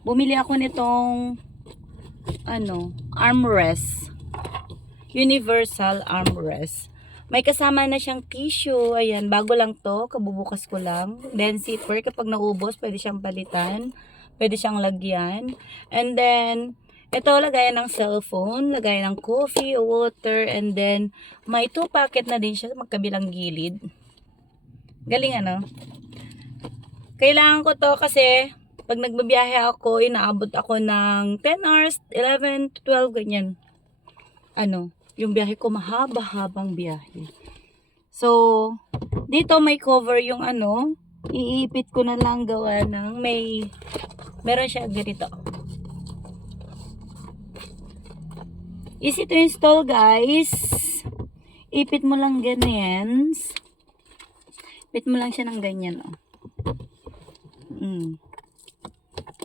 Bumili ako nitong armrest. Universal armrest. May kasama na siyang tissue. Ayan, bago lang to. Kabubukas ko lang. Then zipper, kapag naubos, pwede siyang palitan. Pwede siyang lagyan. And then, ito, lagayan ng cellphone, lagayan ng coffee, water, and then, may 2 packet na din siya sa magkabilang gilid. Galing ano? Kailangan ko to kasi, pag nagbabiyahe ako, inaabot ako ng 10 hours, 11 to 12, ganyan. Yung biyahe ko mahaba-habang biyahe. So, dito may cover yung iipit ko na lang gawa ng meron siya ganito. Easy to install, guys. Ipit mo lang ganyan. Ipit mo lang siya ng ganyan, oh.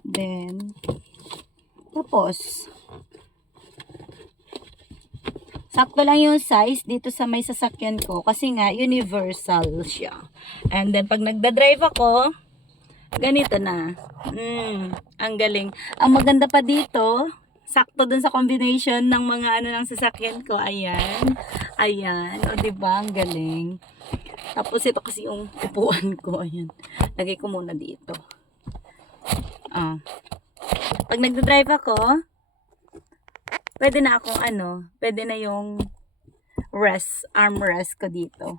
Then, tapos, sakto lang yung size dito sa may sasakyan ko kasi nga universal siya. And then pag nagda-drive ako, ganito na. Ang galing. Ang maganda pa dito, sakto dun sa combination ng mga ng sasakyan ko. Ayan. Ayan. O diba? Ang galing. Tapos ito kasi yung upuan ko. Ayan. Lagay ko muna dito. Pag nagda-drive ako, pwede na akong pwede na yung armrest ko dito.